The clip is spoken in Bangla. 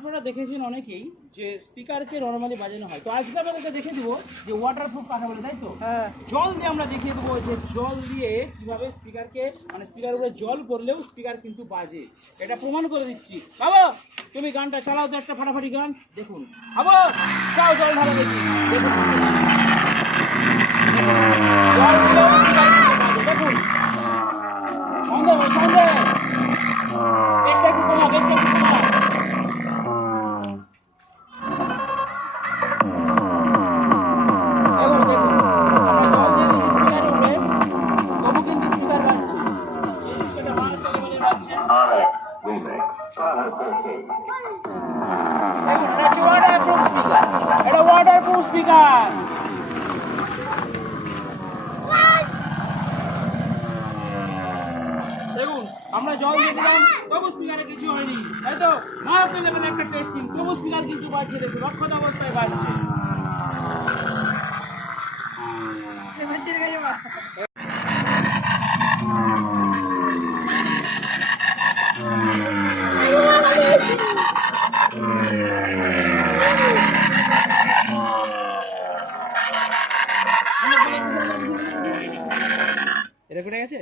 আপনারা দেখেছেন অনেকেই যে স্পিকারকে নরমালি বাজানো হয়, তো আজকে আপনাদেরকে দেখে দেবো যে ওয়াটারপ্রুফ কাকে বলে, তাই তো? জল দিয়ে আমরা দেখিয়ে দেবো যে জল দিয়ে কিভাবে স্পিকারকে মানে স্পিকার উপরে জল পড়লেও স্পিকার কিন্তু বাজে। এটা প্রমাণ করে দিচ্ছি। বাবা তুমি গানটা চালাও তো, একটা ফাটাফাটি গান। দেখুন বাবা, চাও জল ঢালা দেখি। দেখুন জল দিলেও speaker কিন্তু বাজে। দেখুন সন্দেহ সন্দেহ বেশটা একটু কমা, বেশটা একটু কমা। দেখুন দেখুন আমরা জল দিয়ে দিচ্ছি স্পিকারের উপরে, তবু কিন্তু স্পিকার বাজছে। এই স্পিকারটা মাল চলে বাজছে। দেখুন এটা হচ্ছে ওয়াটারপ্রুফ স্পিকার, এটা ওয়াটারপ্রুফ স্পিকার। দেখুন আমরা জল দিয়ে দিলাম তবু স্পিকারে কিছু হয়নি, তাই তো? মারাত্মক লেভেলের একটা টেস্টিং, তবু স্পিকার কিন্তু বাজছে। দেখুন অক্ষত অবস্থায় বাজছে। এটা কোথায় গেছে?